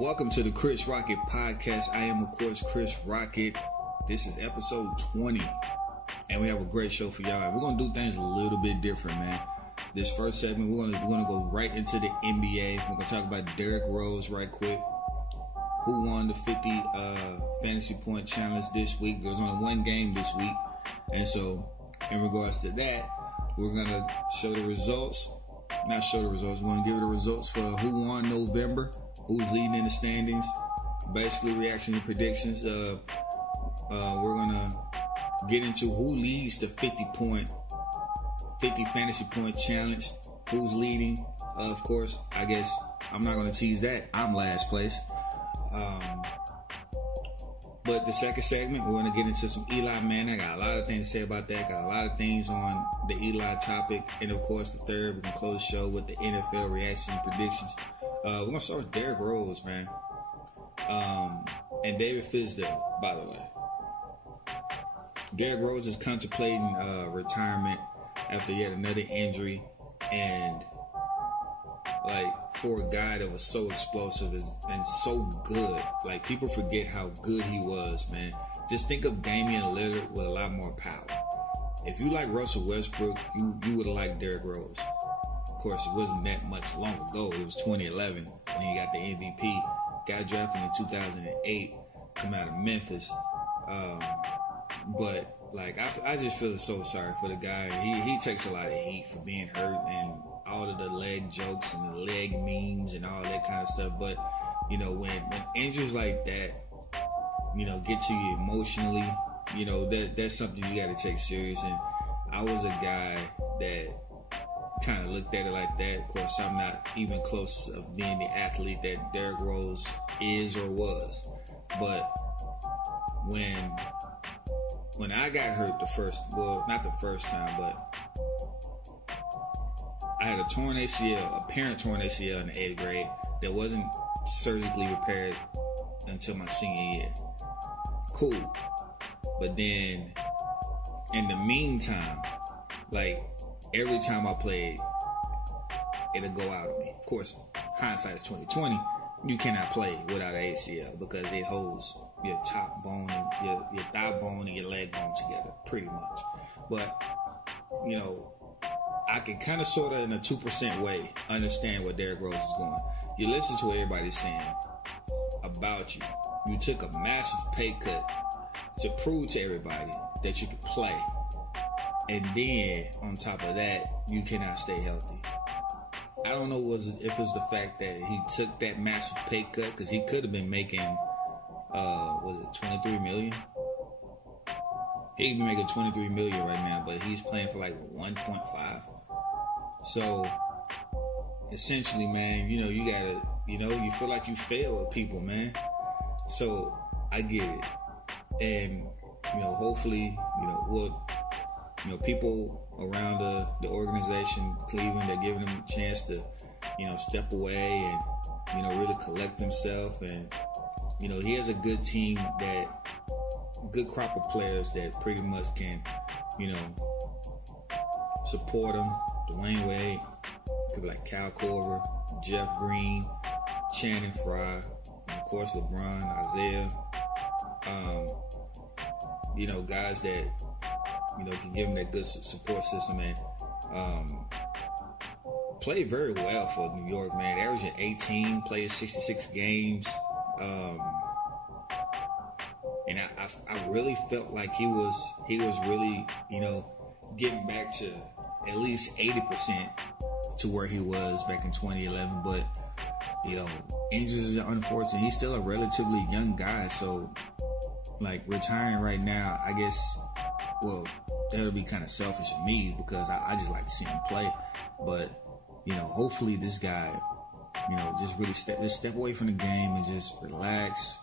Welcome to the Chris Rocket Podcast. I am, of course, Chris Rocket. This is episode 20, and we have a great show for y'all. We're gonna do things a little bit different, man. This first segment, we're gonna go right into the NBA. We're gonna talk about Derrick Rose right quick. Who won the 50 fantasy point challenge this week? There was only one game this week, and so in regards to that, we're gonna show the results. Not show the results. We're gonna give you the results for who won November, who's leading in the standings, basically reaction and predictions. We're gonna get into who leads the 50 fantasy point challenge, who's leading. Of course, I guess I'm not gonna tease that. I'm last place. But the second segment, we're gonna get into some Eli Manning. I got a lot of things to say about that. Got a lot of things on the Eli topic, and of course, the third, we're gonna close the show with the NFL reaction and predictions. We're gonna start with Derrick Rose, man, and David Fizdale. By the way, Derrick Rose is contemplating retirement after yet another injury, and for a guy that was so explosive and so good, people forget how good he was, man. Just think of Damian Lillard with a lot more power. If you like Russell Westbrook, you would have liked Derrick Rose. Of course, it wasn't that much long ago. It was 2011 when he got the MVP. Got drafted in 2008, come out of Memphis. But I just feel so sorry for the guy. He takes a lot of heat for being hurt and all of the leg jokes and the leg memes and all that kind of stuff. But when injuries like that, get to you emotionally, that's something you got to take serious. And I was a guy that kind of looked at it like that. Of course, I'm not even close of being the athlete that Derrick Rose is or was. But when I got hurt not the first time, but I had a apparent torn ACL in the 8th grade that wasn't surgically repaired until my senior year. Cool. But then, in the meantime, every time I played, it'll go out of me. Of course, hindsight is 2020. You cannot play without an ACL because it holds your top bone and your thigh bone and your leg bone together, pretty much. But, I can kind of sort of in a 2% way understand what Derrick Rose is going. You listen to what everybody's saying about you. You took a massive pay cut to prove to everybody that you could play. And then, on top of that, you cannot stay healthy. I don't know if it was the fact that he took that massive pay cut, because he could have been making, $23 million? He could be making $23 million right now, but he's playing for 1.5. So, essentially, man, you gotta, you feel like you fail with people, man. So, I get it. And, hopefully, people around the organization, Cleveland, they're giving him a chance to, step away and, really collect himself. And, he has a good team good crop of players that pretty much can, support him. Dwayne Wade, people like Kyle Korver, Jeff Green, Channing Frye, and of course LeBron, Isaiah. Guys that, can give him that good support system and play very well for New York, man. Averaging 18, played 66 games. And I really felt like he was really, getting back to at least 80% to where he was back in 2011. But, injuries are unfortunate. He's still a relatively young guy. So, retiring right now, I guess, that'll be kind of selfish of me because I just like to see him play. But, hopefully this guy, just really step away from the game and just relax,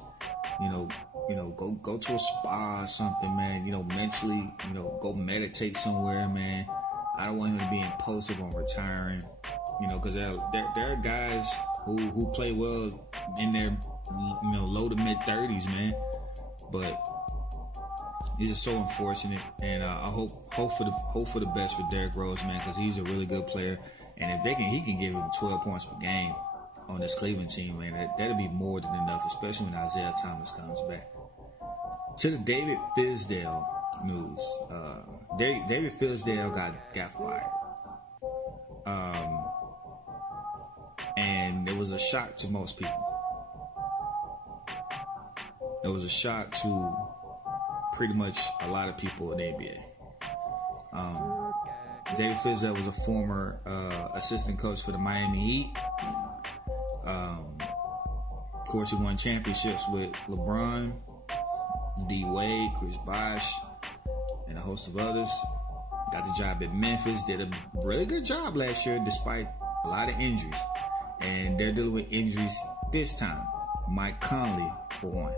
go to a spa or something, man. Mentally, go meditate somewhere, man. I don't want him to be impulsive on retiring, because there are guys who play well in their, low to mid 30s, man. But it's just so unfortunate, and I hope for the best for Derrick Rose, man, because he's a really good player, and if he can give him 12 points per game, on this Cleveland team, man. That'll be more than enough, especially when Isaiah Thomas comes back. To the David Fizdale news, David Fizdale got fired, and it was a shock to most people. It was a shock to pretty much a lot of people in the NBA. David Fizdale was a former assistant coach for the Miami Heat. Of course, he won championships with LeBron, D. Wade, Chris Bosh, and a host of others. Got the job at Memphis. Did a really good job last year despite a lot of injuries. And they're dealing with injuries this time. Mike Conley, for one.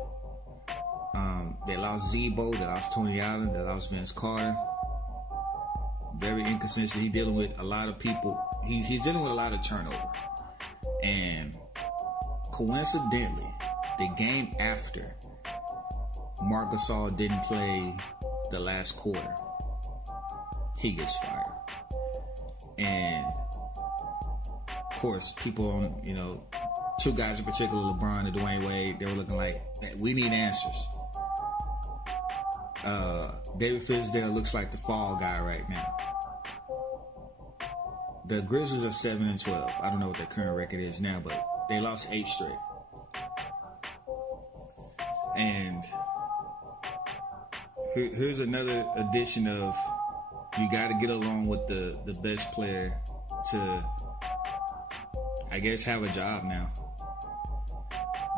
They lost Zebo. They lost Tony Allen. They lost Vince Carter. Very inconsistent. He's dealing with a lot of people. He's dealing with a lot of turnover. And coincidentally, the game after Marc Gasol didn't play the last quarter, he gets fired. And of course, people on, two guys in particular, LeBron and Dwayne Wade, they were looking like, we need answers. David Fizdale looks like the fall guy right now. The Grizzlies are 7-12. I don't know what their current record is now, but they lost 8 straight. And here's another edition of you got to get along with the best player to, I guess, have a job now.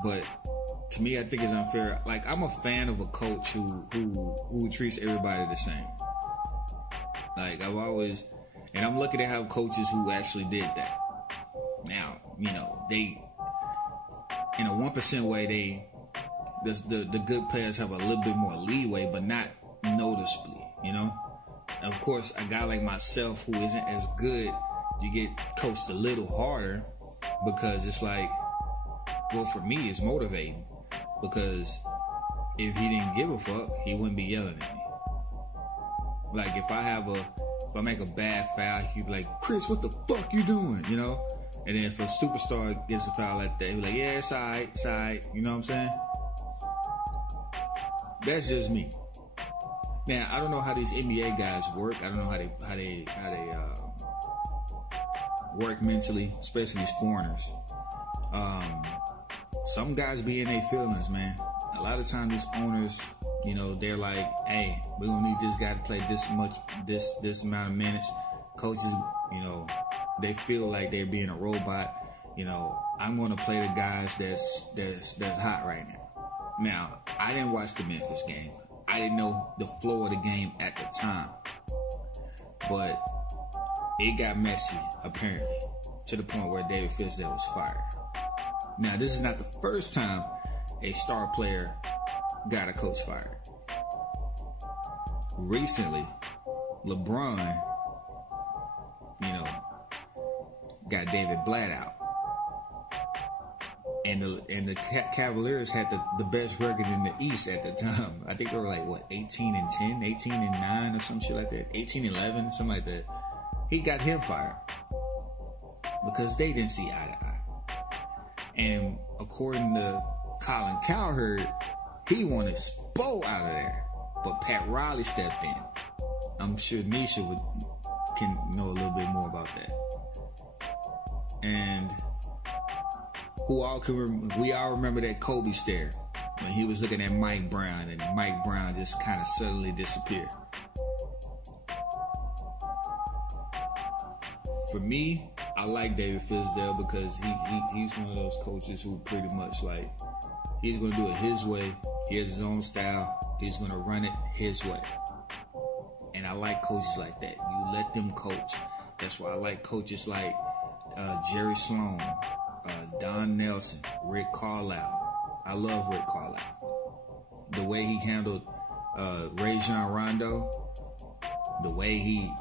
But to me, I think it's unfair. Like, I'm a fan of a coach who treats everybody the same. Like, I've always, and I'm looking at how coaches who actually did that. Now, they, in a 1% way, the good players have a little bit more leeway, but not noticeably, And of course, a guy like myself who isn't as good, you get coached a little harder because it's like, well, for me, it's motivating because if he didn't give a fuck, he wouldn't be yelling at me. Like, if I make a bad foul, he'd be like, Chris, what the fuck you doing? And then if a superstar gets a foul like that, he'd be like, yeah, it's alright. You know what I'm saying? That's just me. Now, I don't know how these NBA guys work. I don't know how they work mentally, especially these foreigners. Some guys be in their feelings, man. A lot of times these owners, they're like, hey, we're gonna need this guy to play this amount of minutes. Coaches, they feel like they're being a robot. I'm gonna play the guys that's hot right now. Now, I didn't watch the Memphis game. I didn't know the flow of the game at the time. But it got messy, apparently, to the point where David Fizdale was fired. Now, this is not the first time a star player got a coach fired. Recently, LeBron, got David Blatt out. And the Cavaliers had the best record in the East at the time. I think they were like, 18-10, 18-9 or some shit like that. 18-11, something like that. He got him fired because they didn't see eye to eye. And according to Colin Cowherd, he wanted Spo out of there. But Pat Riley stepped in. I'm sure Nisha can know a little bit more about that. And we all remember that Kobe stare when he was looking at Mike Brown and Mike Brown just kind of suddenly disappeared. For me, I like David Fizdale because he's one of those coaches who pretty much like, he's going to do it his way. He has his own style. He's going to run it his way. And I like coaches like that. You let them coach. That's why I like coaches like Jerry Sloan, Don Nelson, Rick Carlisle. I love Rick Carlisle. The way he handled Rajon Rondo, the way he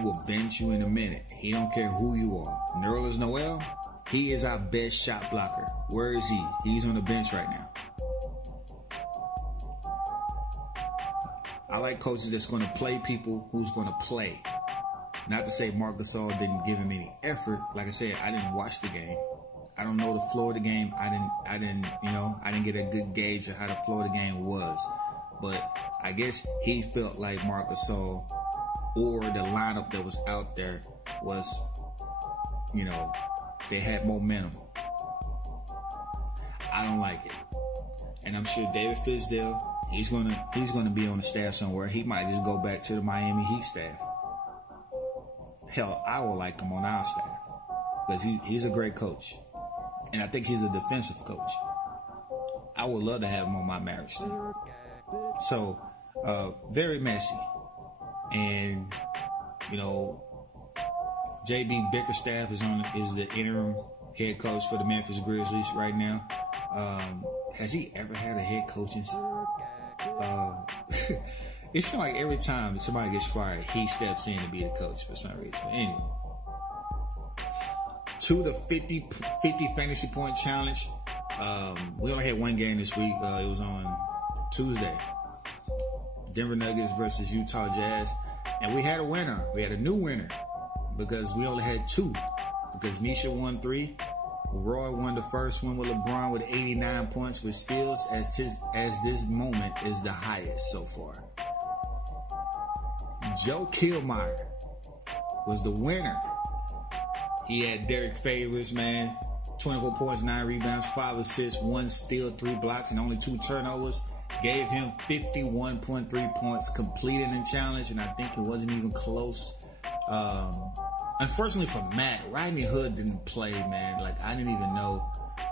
will bench you in a minute. He don't care who you are. Nerlens Noel, he is our best shot blocker. Where is he? He's on the bench right now. I like coaches that's going to play people who's going to play. Not to say Marc Gasol didn't give him any effort. Like I said, I didn't watch the game. I don't know the flow of the game. I didn't get a good gauge of how the flow of the game was. But I guess he felt like Marc Gasol or the lineup that was out there was, they had momentum. I don't like it. And I'm sure David Fizdale, he's gonna be on the staff somewhere. He might just go back to the Miami Heat staff. Hell, I would like him on our staff because he's a great coach. And I think he's a defensive coach. I would love to have him on my marriage team. So, very messy. And, JB Bickerstaff is the interim head coach for the Memphis Grizzlies right now. Has he ever had a head coaching? It seems like every time somebody gets fired, he steps in to be the coach for some reason. But anyway, to the 50 fantasy point challenge. We only had one game this week. It was on Tuesday. Denver Nuggets versus Utah Jazz. And we had a winner. We had a new winner because we only had two. Because Nisha won 3. Roy won the first one with LeBron with 89 points, which still, as this moment, is the highest so far. Joe Killmeyer was the winner. He had Derek Favors, man. 24 points, 9 rebounds, 5 assists, 1 steal, 3 blocks, and only 2 turnovers. Gave him 51.3 points, completed the challenge, and I think it wasn't even close. Unfortunately for Matt, Rodney Hood didn't play, man. Like, I didn't even know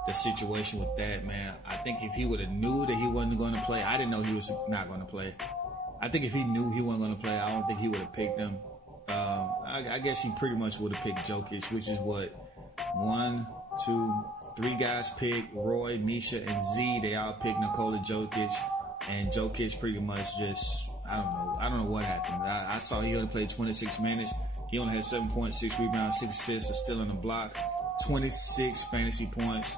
the situation with that, man. I think if he would have knew that he wasn't going to play, I didn't know he was not going to play. I think if he knew he wasn't going to play, I don't think he would have picked him. I guess he pretty much would have picked Jokic, which is what 1, 2, 3 guys picked. Roy, Nisha, and Z, they all picked Nikola Jokic. And Jokic pretty much just, I don't know what happened. I saw he only played 26 minutes. He only had 7.6 rebounds, 6 assists, a steal on the block, 26 fantasy points.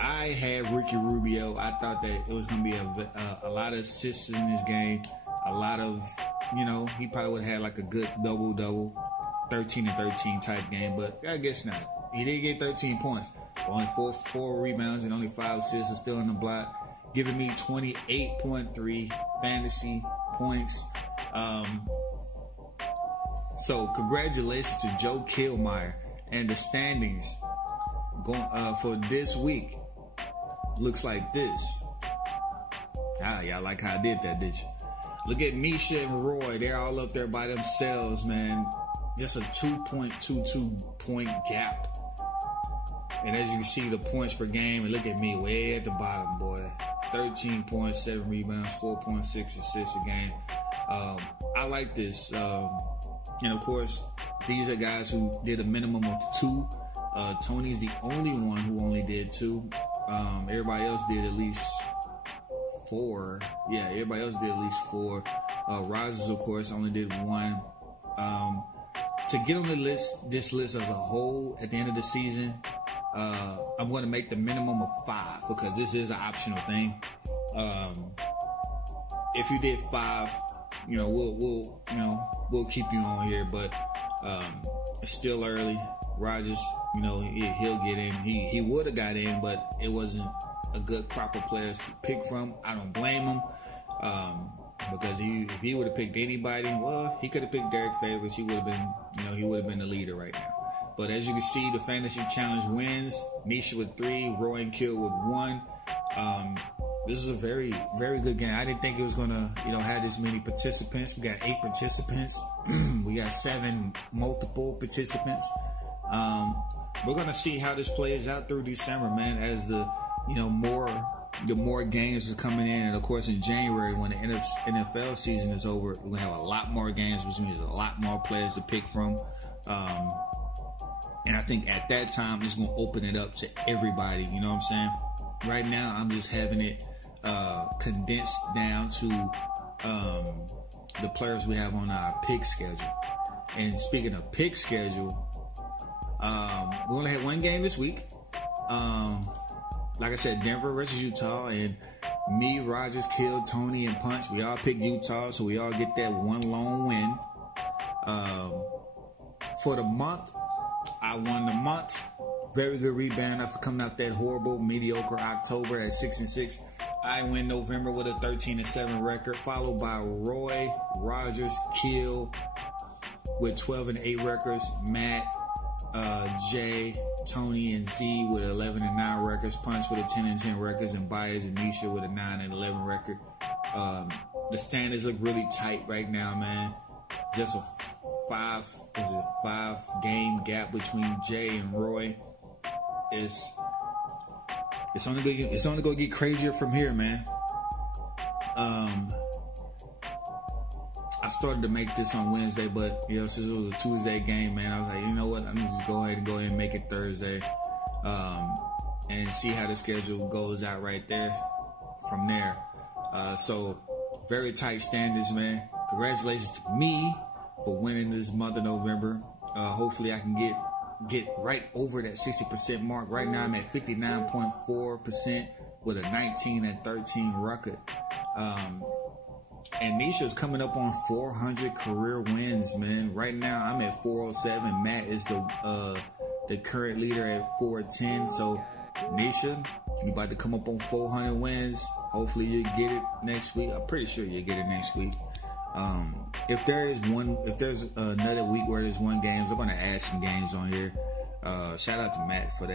I had Ricky Rubio. I thought that it was going to be a lot of assists in this game. A lot of, he probably would have had like a good double-double, 13-13 type game, but I guess not. He did get 13 points, but only 4 rebounds and only 5 assists, a steal on the block, giving me 28.3 fantasy points. So congratulations to Joe Killmeyer, and the standings going for this week looks like this. Y'all like how I did that, did you? Look at Nisha and Roy; they're all up there by themselves, man. Just a 2.22 point gap. And as you can see, the points per game, and look at me way at the bottom, boy. 13.7 rebounds, 4.6 assists a game. I like this. And of course, these are guys who did a minimum of 2. Tony's the only one who only did 2. Everybody else did at least 4. Yeah, everybody else did at least 4. Rogers, of course, only did 1. To get on the list, this list as a whole at the end of the season, I'm going to make the minimum of 5 because this is an optional thing. If you did 5, we'll keep you on here, but it's still early. Rogers, he'll get in. He would have got in, but it wasn't a good crop of players to pick from. I don't blame him, because if he would have picked anybody, well, he could have picked Derek Favors. He would have been, he would have been the leader right now. But as you can see, the fantasy challenge wins. Nisha with 3, Roy and Kill with 1. This is a very, very good game. I didn't think it was going to, have this many participants. We got 8 participants. We got 7 multiple participants. We're going to see how this plays out through December, man, as the more games are coming in. And, of course, in January, when the NFL season is over, we're going to have a lot more games, which means a lot more players to pick from. And I think at that time, it's going to open it up to everybody. You know what I'm saying? Right now, I'm just having it condensed down to the players we have on our pick schedule. And speaking of pick schedule, we only had 1 game this week. Like I said, Denver versus Utah, and me, Rogers, Kill, Tony, and Punch, we all picked Utah, so we all get that 1 lone win. For the month, I won the month. Very good rebound after coming off that horrible, mediocre October at 6-6. I win November with a 13-7 record, followed by Roy, Rogers, Kill with 12-8 records. Matt, Jay, Tony, and Z with 11-9 records. Punch with a 10-10 records, and Byers and Nisha with a 9-11 record. The standings look really tight right now, man. Just a five game gap between Jay and Roy. It's only gonna get crazier from here, man. I started to make this on Wednesday, but since it was a Tuesday game, man, I was like, you know what? I'm just go ahead and make it Thursday, and see how the schedule goes out right there. From there, so very tight standings, man. Congratulations to me for winning this month of November. Hopefully, I can get right over that 60% mark. Right now, I'm at 59.4% with a 19-13 record. And Nisha's coming up on 400 career wins, man. Right now, I'm at 407. Matt is the current leader at 410. So, Nisha, you about to come up on 400 wins. Hopefully, you get it next week. I'm pretty sure you'll get it next week. If there's another week where there's one games, I'm gonna add some games on here. Shout out to Matt for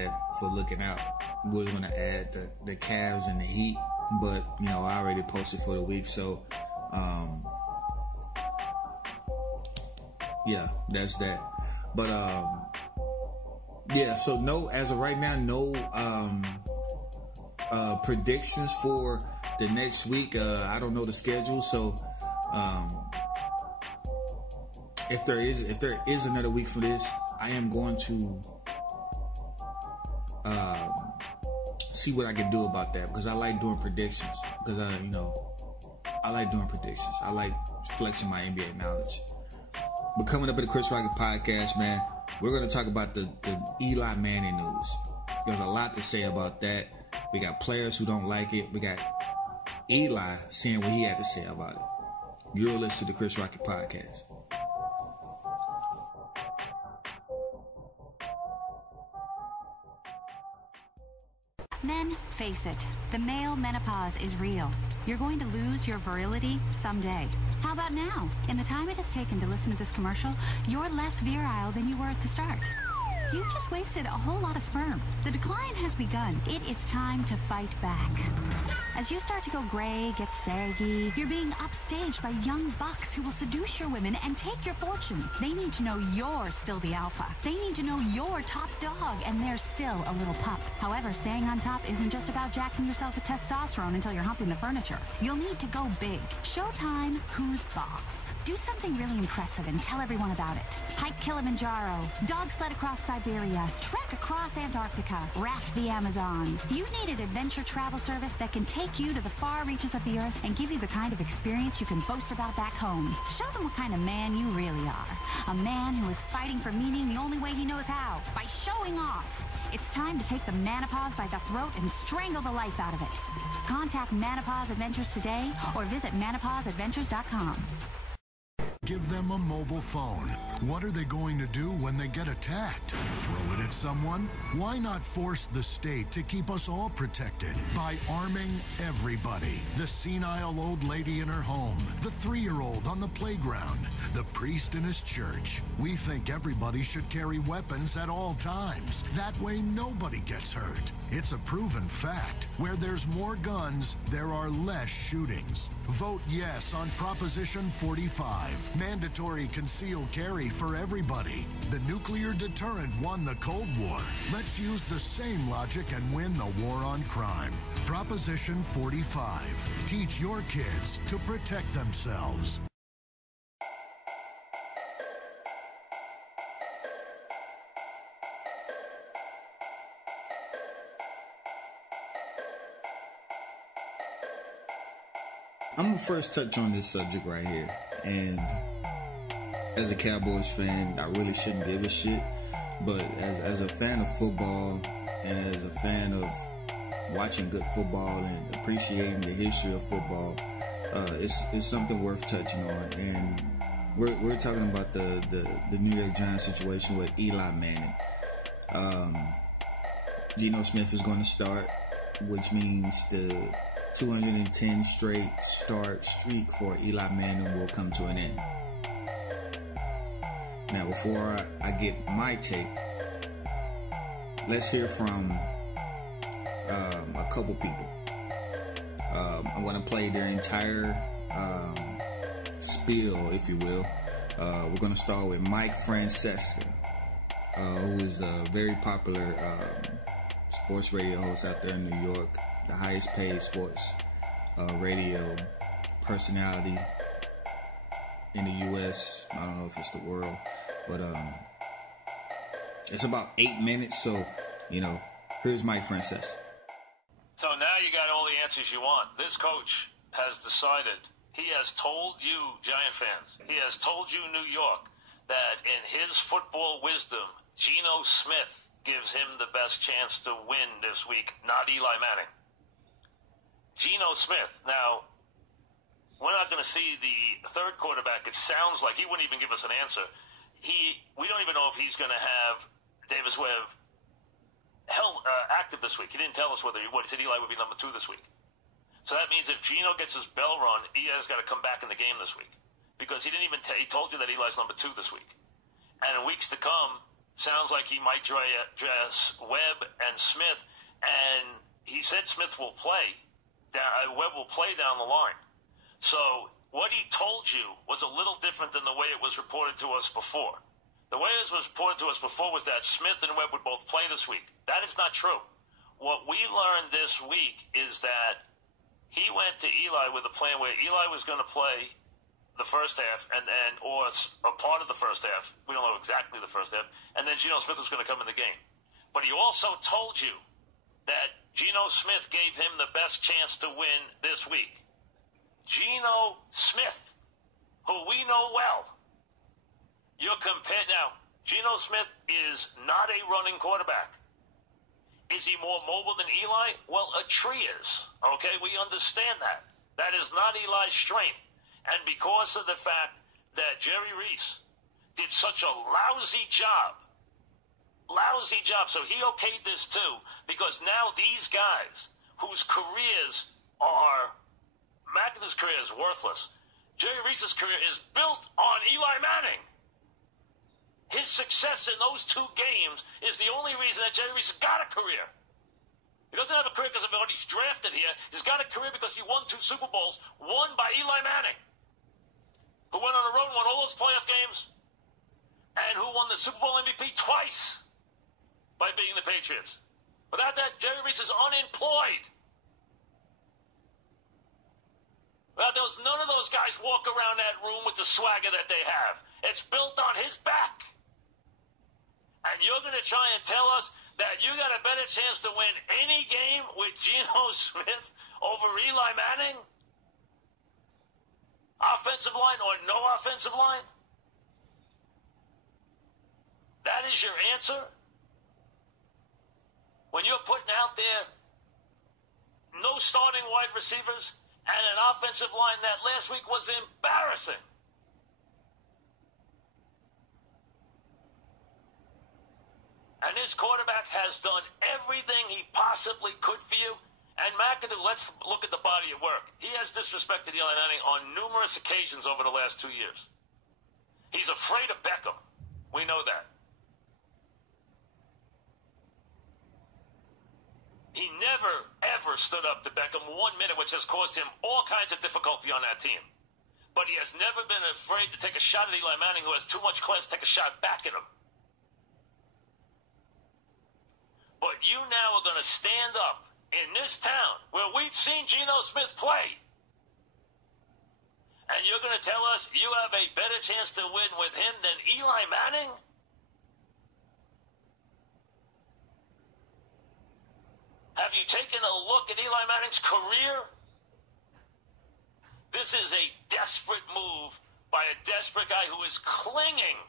looking out. We're gonna add the Cavs and the Heat, but I already posted for the week, so yeah, that's that. But yeah, so no, as of right now, no predictions for the next week. I don't know the schedule, so if there is another week for this, I am going to see what I can do about that, because I like doing predictions. Because I like doing predictions. I like flexing my NBA knowledge. But coming up at the Chris Rocket Podcast, man, we're going to talk about the Eli Manning news. There's a lot to say about that. We got players who don't like it. We got Eli saying what he had to say about it. You're listening to the Chris Rocket Podcast. Men, face it, the male menopause is real. You're going to lose your virility someday. How about now? In the time it has taken to listen to this commercial, you're less virile than you were at the start. You've just wasted a whole lot of sperm. The decline has begun. It is time to fight back. As you start to go gray, get saggy, you're being upstaged by young bucks who will seduce your women and take your fortune. They need to know you're still the alpha. They need to know you're top dog and they're still a little pup. However, staying on top isn't just about jacking yourself with testosterone until you're humping the furniture. You'll need to go big. Showtime, who's boss? Do something really impressive and tell everyone about it. Hike Kilimanjaro, dog sled across Siberia, trek across Antarctica, raft the Amazon. You need an adventure travel service that can take you to the far reaches of the earth and give you the kind of experience you can boast about back home. Show them what kind of man you really are. A man who is fighting for meaning the only way he knows how, by showing off. It's time to take the menopause by the throat and strangle the life out of it. Contact Menopause Adventures today or visit menopauseadventures.com. Give them a mobile phone. What are they going to do when they get attacked? Throw it at someone? Why not force the state to keep us all protected by arming everybody? The senile old lady in her home, the 3-year-old on the playground, the priest in his church. We think everybody should carry weapons at all times. That way nobody gets hurt. It's a proven fact. Where there's more guns, there are less shootings. Vote yes on Proposition 45. Mandatory concealed carry for everybody. The nuclear deterrent won the Cold War. Let's use the same logic and win the war on crime. Proposition 45. Teach your kids to protect themselves. I'm gonna first touch on this subject right here. And as a Cowboys fan, I really shouldn't give a shit. But as a fan of football and as a fan of watching good football and appreciating the history of football, it's something worth touching on. And we're talking about the New York Giants situation with Eli Manning. Geno Smith is going to start, which means the 210 straight start streak for Eli Manning will come to an end. Now, before I get my take, let's hear from a couple people. I'm going to play their entire spiel, if you will. We're going to start with Mike Francesca, who is a very popular sports radio host out there in New York, the highest paid sports radio personality in the U.S. I don't know if it's the world, but it's about 8 minutes, so, here's Mike Francesca. So now you got all the answers you want. This coach has decided, he has told you, Giant fans, he has told you, New York, that in his football wisdom, Geno Smith gives him the best chance to win this week, not Eli Manning. Geno Smith. Now, we're not going to see the third quarterback. It sounds like he wouldn't even give us an answer. We don't even know if he's going to have Davis Webb active this week. He didn't tell us whether he would. He said Eli would be number 2 this week. So that means if Geno gets his bell run, Eli's got to come back in the game this week, because he didn't even he told you that Eli's number 2 this week. And in weeks to come, sounds like he might dress Webb and Smith, and he said Smith will play. Webb will play down the line. So what he told you was a little different than the way it was reported to us before. The way it was reported to us before was that Smith and Webb would both play this week. That is not true. What we learned this week is that he went to Eli with a plan where Eli was going to play the first half or a part of the first half. We don't know exactly the first half. And then Geno Smith was going to come in the game. But he also told you that Geno Smith gave him the best chance to win this week. Geno Smith, who we know well. Now, Geno Smith is not a running quarterback. Is he more mobile than Eli? Well, a tree is. Okay, we understand that. That is not Eli's strength. And because of the fact that Jerry Reese did such a lousy job, so he okayed this too, because now these guys whose careers are, McAdoo's career is worthless. Jerry Reese's career is built on Eli Manning. His success in those 2 games is the only reason that Jerry Reese has got a career. He doesn't have a career because of what he's drafted here. He's got a career because he won 2 Super Bowls, won by Eli Manning, who went on the road and won all those playoff games, and who won the Super Bowl MVP twice by beating the Patriots. Without that, Jerry Reese is unemployed. Without those, none of those guys walk around that room with the swagger that they have. It's built on his back. And you're going to try and tell us that you got a better chance to win any game with Geno Smith over Eli Manning? Offensive line or no offensive line? That is your answer? When you're putting out there no starting wide receivers and an offensive line that last week was embarrassing. And this quarterback has done everything he possibly could for you. And McAdoo, let's look at the body of work. He has disrespected Eli Manning on numerous occasions over the last 2 years. He's afraid of Beckham. We know that. He never, ever stood up to Beckham 1 minute, which has caused him all kinds of difficulty on that team. But he has never been afraid to take a shot at Eli Manning, who has too much class, take a shot back at him. But you now are going to stand up in this town where we've seen Geno Smith play, and you're going to tell us you have a better chance to win with him than Eli Manning? Have you taken a look at Eli Manning's career? This is a desperate move by a desperate guy who is clinging.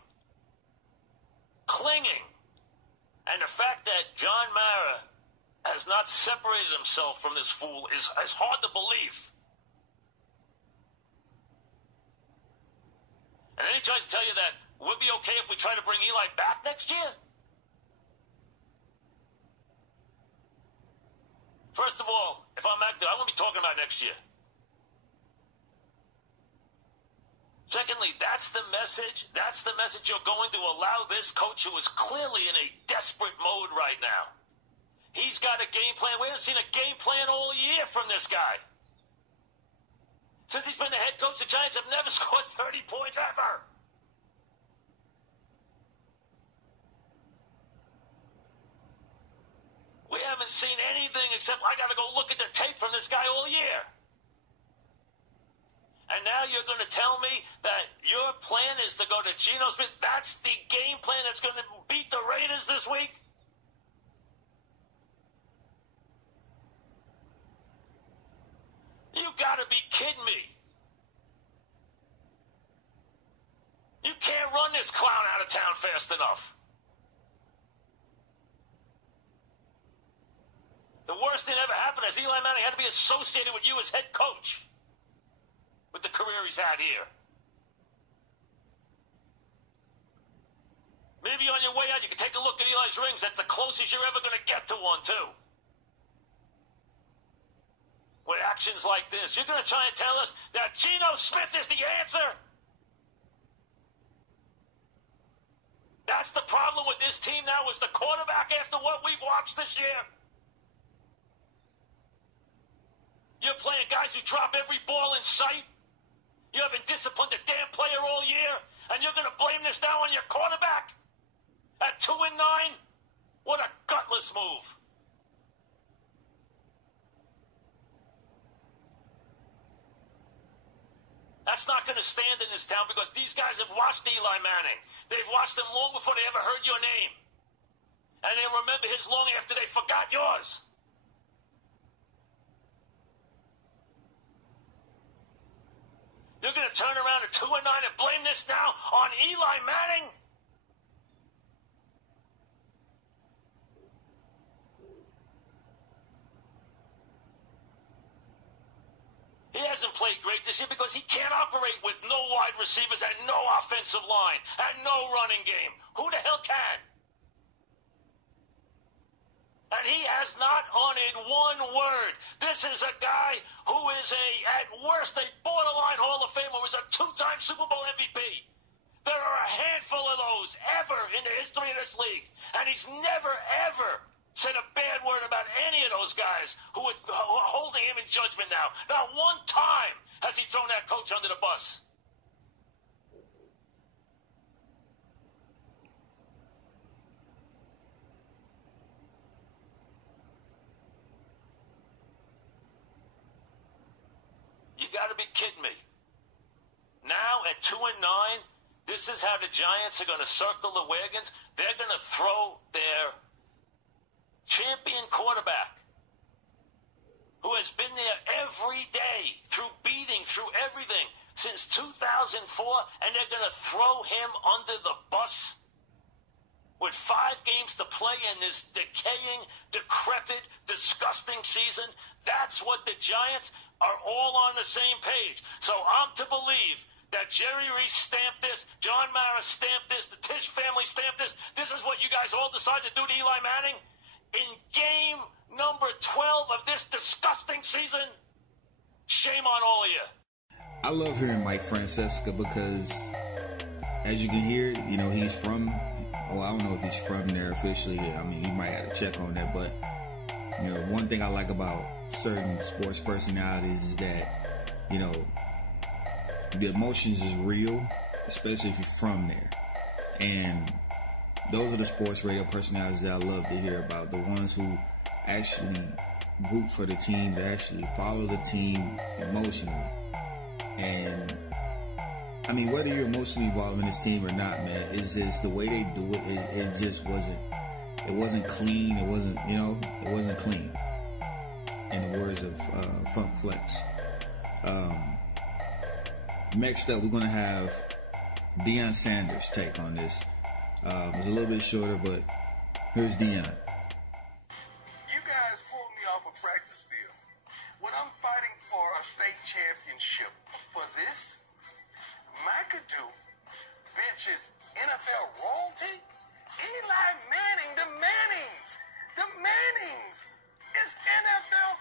And the fact that John Mara has not separated himself from this fool is hard to believe. And then he tries to tell you that we'll be okay if we try to bring Eli back next year. First of all, if I'm active, I'm going to be talking about next year. Secondly, that's the message. That's the message you're going to allow this coach who is clearly in a desperate mode right now. He's got a game plan. We haven't seen a game plan all year from this guy. Since he's been the head coach, the Giants have never scored 30 points ever. We haven't seen anything except I got to go look at the tape from this guy all year. And now you're going to tell me that your plan is to go to Geno Smith? That's the game plan that's going to beat the Raiders this week? You got to be kidding me. You can't run this clown out of town fast enough. The worst thing ever happened is Eli Manning had to be associated with you as head coach. With the career he's had here. Maybe on your way out you can take a look at Eli's rings. That's the closest you're ever going to get to one, too. With actions like this, you're going to try and tell us that Geno Smith is the answer? That's the problem with this team now, is the quarterback after what we've watched this year. You're playing guys who drop every ball in sight. You haven't disciplined a damn player all year, and you're going to blame this now on your quarterback? At 2-9? What a gutless move. That's not going to stand in this town because these guys have watched Eli Manning. They've watched him long before they ever heard your name. And they'll remember his long after they forgot yours. You're going to turn around at 2-9 and blame this now on Eli Manning? He hasn't played great this year because he can't operate with no wide receivers and no offensive line and no running game. Who the hell can? And he has not uttered one word. This is a guy who is at worst, a borderline Hall of Famer, who was a two-time Super Bowl MVP. There are a handful of those ever in the history of this league. And he's never, ever said a bad word about any of those guys who are holding him in judgment now. Not one time has he thrown that coach under the bus. You got to be kidding me. Now at 2-9, this is how the Giants are going to circle the wagons. They're going to throw their champion quarterback, who has been there every day, through beating, through everything, since 2004, and they're going to throw him under the bus with 5 games to play in this decaying, decrepit, disgusting season. That's what the Giants are all on the same page. So I'm to believe that Jerry Reese stamped this, John Mara stamped this, the Tisch family stamped this. This is what you guys all decided to do to Eli Manning in game number 12 of this disgusting season. Shame on all of you. I love hearing Mike Francesca because, as you can hear, you know, he's from, well, I don't know if he's from there officially. I mean, you might have to check on that, but, you know, one thing I like about certain sports personalities is that, you know, the emotions is real, especially if you're from there. And those are the sports radio personalities that I love to hear about, the ones who actually root for the team, that actually follow the team emotionally. And I mean, whether you're emotionally involved in this team or not, man, it's just the way they do it. It just wasn't clean. It wasn't, you know, it wasn't clean. In the words of Funk Flex. Next up, we're gonna have Deion Sanders' take on this. It's a little bit shorter, but here's Deion. You guys pulled me off a practice field when I'm fighting for a state championship. For this, McAdoo benches NFL royalty. Eli Manning, the Mannings. It's NFL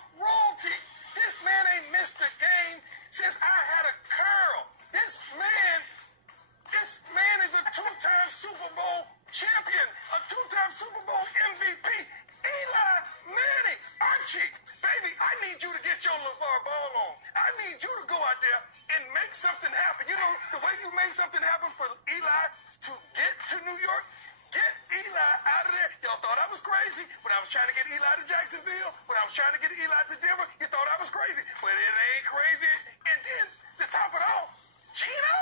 need you to get your LeVar Ball on. I need you to go out there and make something happen. You know, the way you made something happen for Eli to get to New York, get Eli out of there. Y'all thought I was crazy when I was trying to get Eli to Jacksonville, when I was trying to get Eli to Denver. You thought I was crazy. Well, it ain't crazy. And then, to top it off, Geno?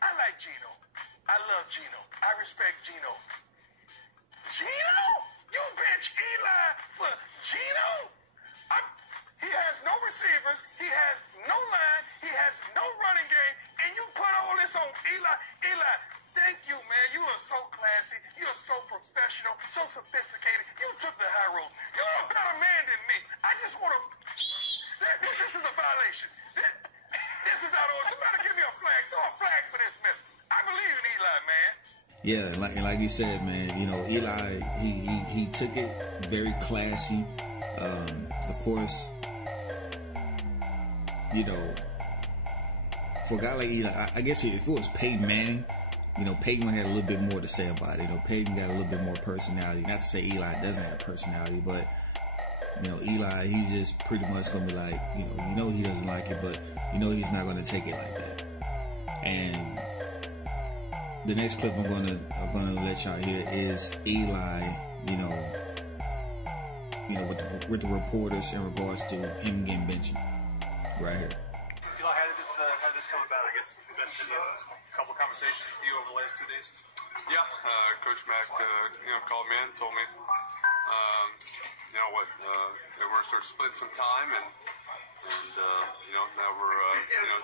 I like Geno. I love Geno. I respect Geno. Geno? You bench Eli for Geno? He has no receivers. He has no line. He has no running game. And you put all this on Eli. Eli, thank you, man. You are so classy. You are so professional, so sophisticated. You took the high road. You're a better man than me. I just want to... This is a violation. This is out of order. Somebody give me a flag. Throw a flag for this mess. I believe in Eli, man. Yeah, and like you said, man, you know, Eli, he took it very classy. Of course, you know, for a guy like Eli, I guess if it was Peyton Manning, you know, Peyton had a little bit more to say about it. You know, Peyton got a little bit more personality. Not to say Eli doesn't have personality, but, you know, Eli, he's just pretty much going to be like, you know he doesn't like it, but you know he's not going to take it like that. And the next clip I'm gonna let y'all hear is Eli, you know, with the reporters in regards to him getting benched right here. Eli, how did this come about? I guess it's been a couple conversations with you over the last 2 days. Yeah, Coach Mack, called me in, told me, they were going to start splitting some time, and now we're,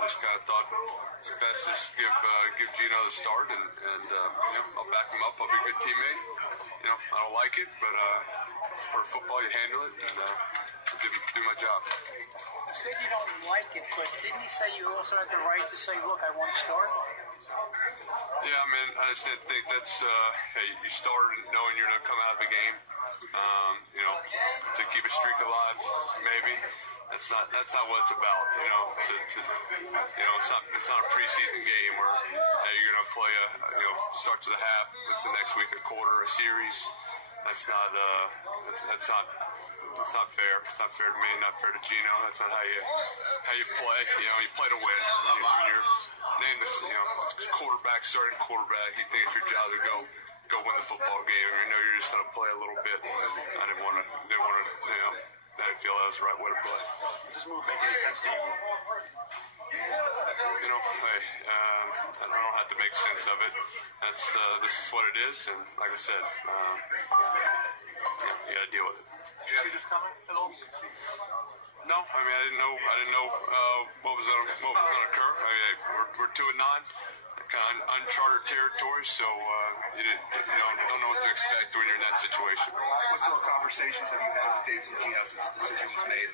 just kind of thought it's best to give Geno the start, and I'll back him up. I'll be a good teammate. I don't like it, but for football, you handle it, and do my job. You said you don't like it, but didn't he say you also have the right to say, look, I want to start? Yeah, man, I just didn't think that's, hey, you start knowing you're going to come out of the game, to keep a streak alive, maybe. That's not what it's about, it's not a preseason game where you're going to play start to the half, it's the next week, a quarter, a series. That's not fair. It's not fair to me, not fair to Geno. That's not how you play. You play to win. When you're named this, quarterback, starting quarterback, you think it's your job to go win the football game. I know you're just going to play a little bit. I didn't want to, I didn't feel that was the right way to play. Does this move make any sense to you? I don't have to make sense of it. This is what it is, and like I said, you got to deal with it. Did you see this coming at all? No, I mean I didn't know what was going to occur. We're 2-9, kind of uncharted territory, so you don't know what to expect when you're in that situation. What sort of conversations have you had with Davis and Geno since the decision was made,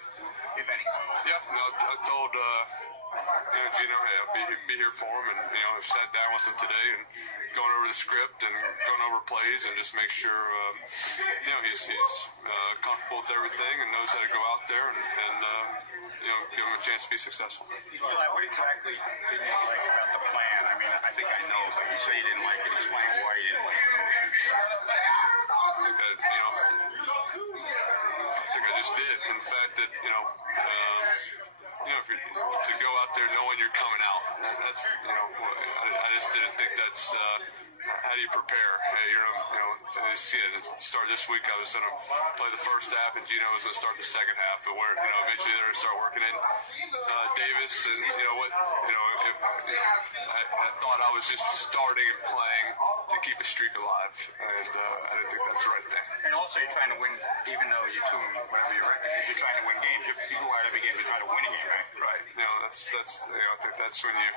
if any? Yeah, I told Geno, hey, I'll be here for him, and I've sat down with him today and going over the script and going over plays and just make sure he's comfortable with everything and knows how to go out there and give him a chance to be successful. Eli, what exactly did you like about the plan? I mean, I think I know, but you say you didn't like it. Explain why you didn't like it. I think I just did. In the fact that to go out there knowing you're coming out, that's I just didn't think that's how do you prepare? Start this week, I was going to play the first half, and Geno was going to start the second half, but where eventually they're going to start working in Davis, and I thought I was just starting and playing to keep a streak alive, and I didn't think that's the right thing. And also, you're trying to win, even though you're 2, whatever your record is, you're trying to win games. You go out of every game to try to win a game, right? Right. That's I think that's when you.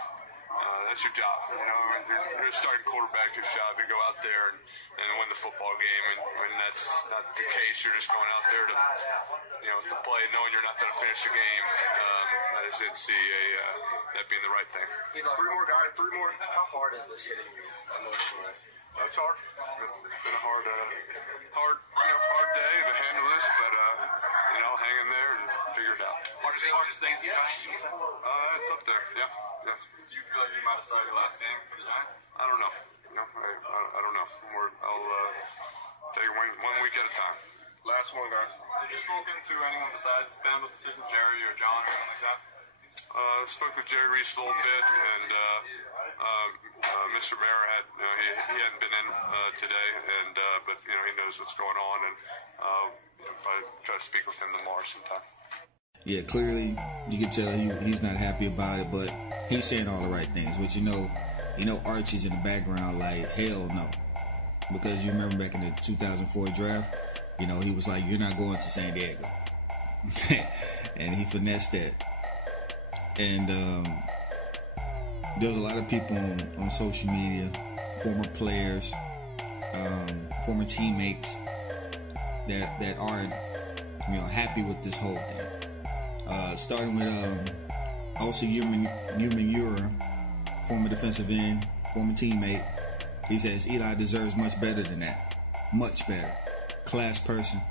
That's your job. You're a starting quarterback. Your job to go out there and win the football game. And when that's not the case, you're just going out there to play, knowing you're not going to finish the game. I just didn't see that being the right thing. 3 more, guys. 3 more. How hard is this hitting you emotionally? It's hard. It's been a hard day to handle this, but hang in there and figure it out. Hardest things you Giants? It's up there. Yeah. Do you feel like you might have started your last game for the Giants? I don't know. I don't know. I'll take it one week at a time. Last one, guys. Have you spoken to anyone besides Ben about the decision, Jerry or John or anything like that? I spoke with Jerry Reese a little bit, and Mr. Mayer he hadn't been in today, and but he knows what's going on, and probably try to speak with him tomorrow sometime. Yeah, clearly you can tell he's not happy about it, but he's saying all the right things. But Archie's in the background like hell no, because you remember back in the 2004 draft, he was like, you're not going to San Diego, and he finessed that. And there's a lot of people on social media, former players, former teammates that aren't happy with this whole thing. Starting with also Ura, former defensive end, former teammate. He says Eli deserves much better than that. Much better. Class person,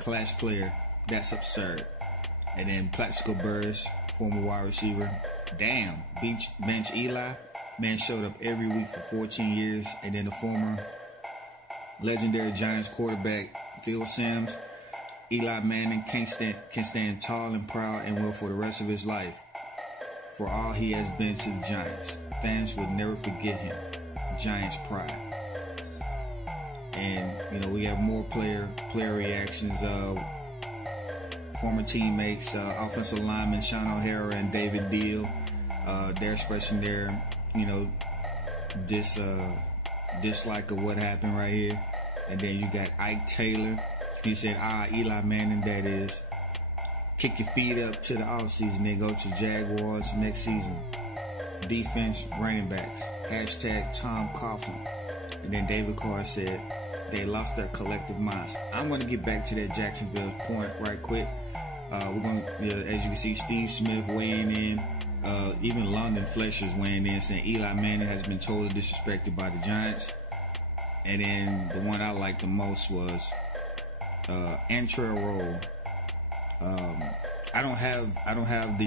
class player. That's absurd. And then Plaxico Burress, former wide receiver. Damn, bench Eli. Man showed up every week for 14 years. And then the former legendary Giants quarterback, Phil Simms. Eli Manning can stand tall and proud and will for the rest of his life for all he has been to the Giants. Fans will never forget him. Giants pride. And, we have more player reactions. Former teammates, offensive linemen Sean O'Hara and David Deal, they're expressing their, dislike of what happened right here. And then you got Ike Taylor. He said, Eli Manning, that is. Kick your feet up to the offseason, then go to Jaguars next season. Defense, running backs. # Tom Coughlin. And then David Carr said, they lost their collective minds. I'm going to get back to that Jacksonville point right quick. We're going to, as you can see, Steve Smith weighing in. Even London Fletcher's weighing in, saying Eli Manning has been totally disrespected by the Giants. And then the one I liked the most was Antrell Roll. I don't have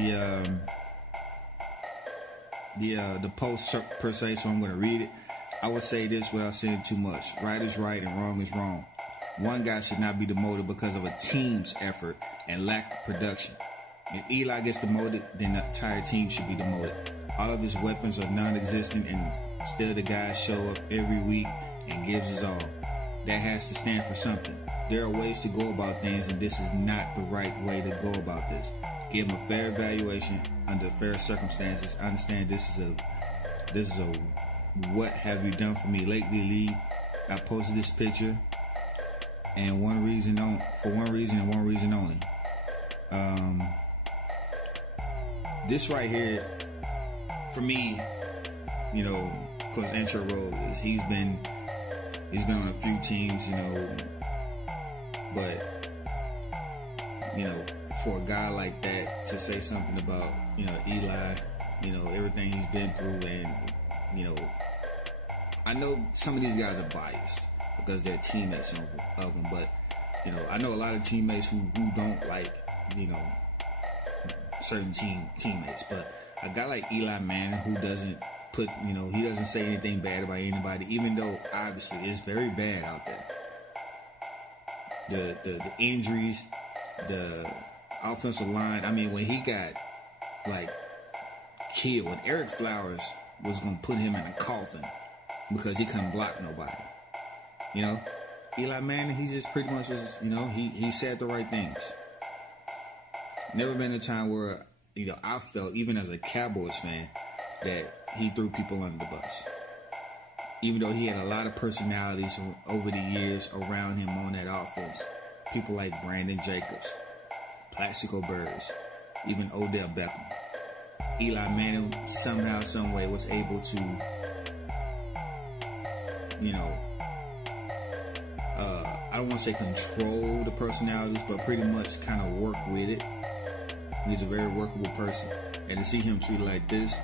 the post per se, so I'm going to read it. I would say this without saying too much. Right is right and wrong is wrong. One guy should not be demoted because of a team's effort and lack of production. If Eli gets demoted, then the entire team should be demoted. All of his weapons are non-existent, and still the guys show up every week and gives his all. That has to stand for something. There are ways to go about things, and this is not the right way to go about this. Give him a fair evaluation under fair circumstances. I understand this is a what have you done for me lately league. I posted this picture and for one reason and one reason only. This right here, for me, because Antrell Roll he's been on a few teams, but for a guy like that to say something about Eli, everything he's been through, and I know some of these guys are biased because they're teammates of him, but I know a lot of teammates who don't like certain teammates, but a guy like Eli Manning who doesn't put he doesn't say anything bad about anybody, even though obviously it's very bad out there. The injuries, the offensive line. I mean, when he got killed, when Eric Flowers was gonna put him in a coffin because he couldn't block nobody. Eli Manning, he just pretty much was, he said the right things. Never been a time where, I felt, even as a Cowboys fan, that he threw people under the bus. Even though he had a lot of personalities over the years around him on that offense. People like Brandon Jacobs, Plaxico Burress, even Odell Beckham. Eli Manning somehow, some way was able to, I don't want to say control the personalities, but pretty much kind of work with it. He's a very workable person. And to see him treated like this,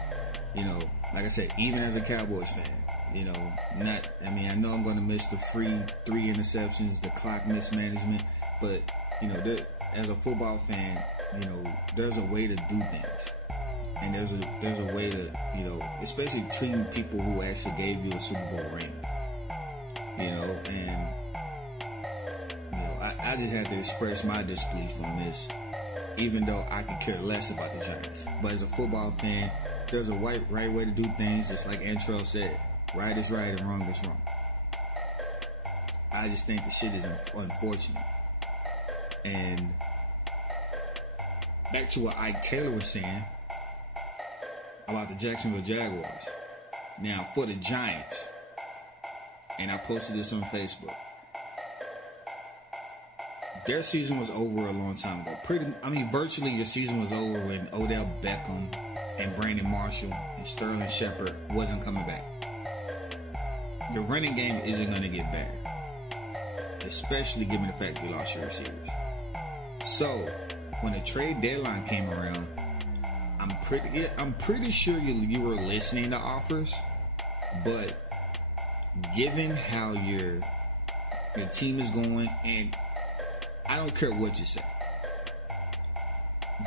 like I said, even as a Cowboys fan, I know I'm going to miss the free 3 interceptions, the clock mismanagement, but, as a football fan, there's a way to do things. And there's a way to, especially treating people who actually gave you a Super Bowl ring. And, just had to express my disbelief on this, even though I could care less about the Giants. But as a football fan, there's a right way to do things, just like Antrell said. Right is right and wrong is wrong. I just think the shit is unfortunate. And back to what Ike Taylor was saying about the Jacksonville Jaguars. Now, for the Giants, and I posted this on Facebook, their season was over a long time ago. Virtually your season was over when Odell Beckham and Brandon Marshall and Sterling Shepard wasn't coming back. Your running game isn't going to get better, especially given the fact you lost your receivers. So, when the trade deadline came around, I'm pretty sure you were listening to offers, but given how your team is going, and I don't care what you say,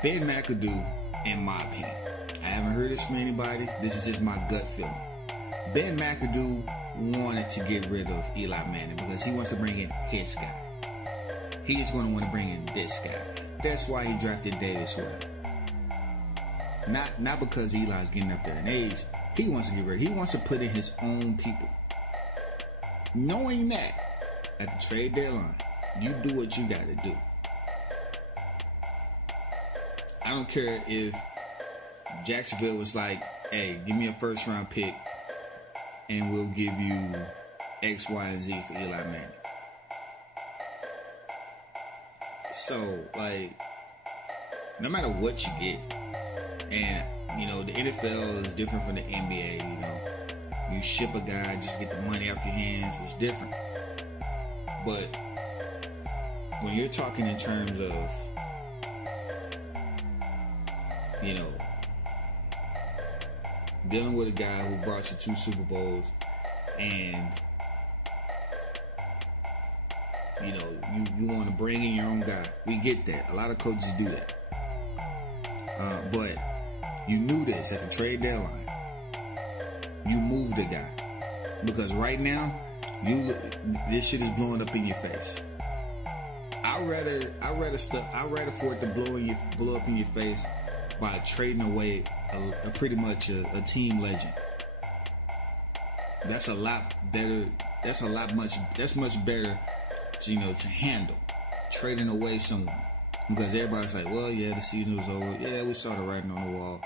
Ben McAdoo, in my opinion, I haven't heard this from anybody, this is just my gut feeling. Ben McAdoo wanted to get rid of Eli Manning because he wants to bring in his guy. He's going to want to bring in this guy. That's why he drafted Davis Webb. Not because Eli's getting up there in age. He wants to get rid. He wants to put in his own people. Knowing that, at the trade deadline, you do what you got to do. I don't care if Jacksonville was like, hey, give me a first round pick and we'll give you X, Y, and Z for Eli Manning. So, like, no matter what you get, and, you know, the NFL is different from the NBA, you know. You ship a guy, just get the money off your hands, it's different. But when you're talking in terms of, you know, dealing with a guy who brought you 2 Super Bowls and, you know, you want to bring in your own guy. We get that. A lot of coaches do that. But you knew this at the trade deadline. You moved the guy. Because right now, this shit is blowing up in your face. I'd rather for it to blow up in your face by trading away pretty much a team legend. That's much better to, you know, to handle trading away someone, because everybody's like, well, yeah, the season was over, yeah, we saw the writing on the wall.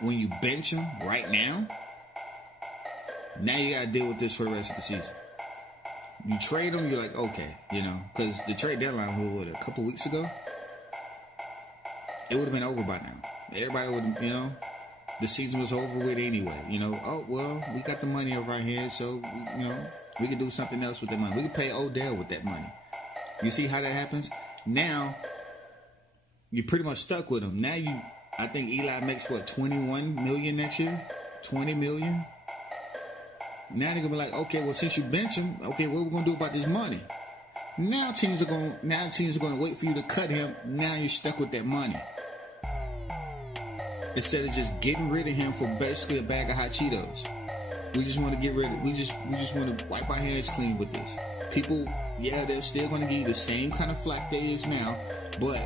When you bench him right now you gotta deal with this for the rest of the season. You trade him, you're like, okay, you know, because the trade deadline was a couple weeks ago. It would have been over by now. Everybody would, you know, the season was over with anyway. You know, oh, well, we got the money over our head, so, you know, we could do something else with that money. We could pay Odell with that money. You see how that happens? Now, you're pretty much stuck with him. Now I think Eli makes, what, $21 million next year? $20 million? Now they're going to be like, okay, well, since you bench him, okay, what are we going to do about this money? Now teams are going to wait for you to cut him. Now you're stuck with that money. Instead of just getting rid of him for basically a bag of hot Cheetos. We just want to get rid of, we just want to wipe our hands clean with this. People, yeah, they're still going to give you the same kind of flack they is now, but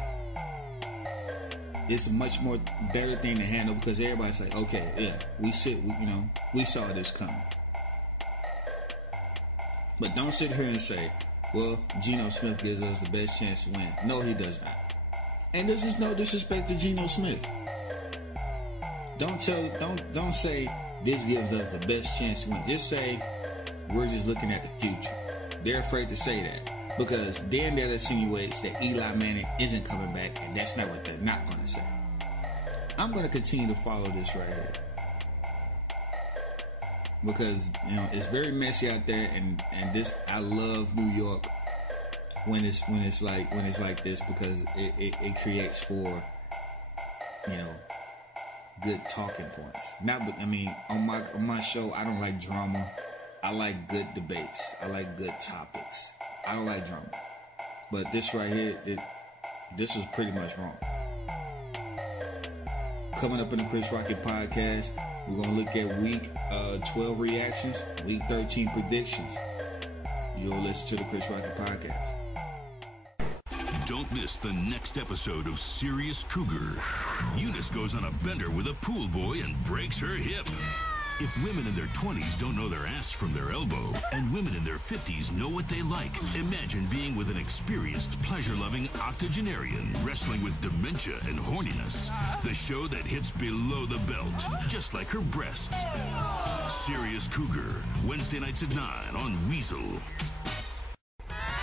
it's a much more better thing to handle, because everybody's like, okay, yeah, we saw this coming. But don't sit here and say, well, Geno Smith gives us the best chance to win. No, he does not. And this is no disrespect to Geno Smith. Don't say this gives us the best chance to win. Just say we're just looking at the future. They're afraid to say that, because then that insinuates that Eli Manning isn't coming back, and that's not what they're not going to say. I'm going to continue to follow this right here, because, you know, it's very messy out there, and this, I love New York when it's like this, because it creates for, you know, good talking points. On my show, I don't like drama. I like good debates. I like good topics. I don't like drama. But this right here, this was pretty much wrong. Coming up in the Chris Rocket podcast, we're going to look at week 12 reactions, week 13 predictions. You'll listen to the Chris Rocket podcast. Don't miss the next episode of Serious Cougar. Eunice goes on a bender with a pool boy and breaks her hip. If women in their 20s don't know their ass from their elbow, and women in their 50s know what they like, imagine being with an experienced, pleasure-loving octogenarian wrestling with dementia and horniness. The show that hits below the belt, just like her breasts. Serious Cougar, Wednesday nights at 9 on Weasel.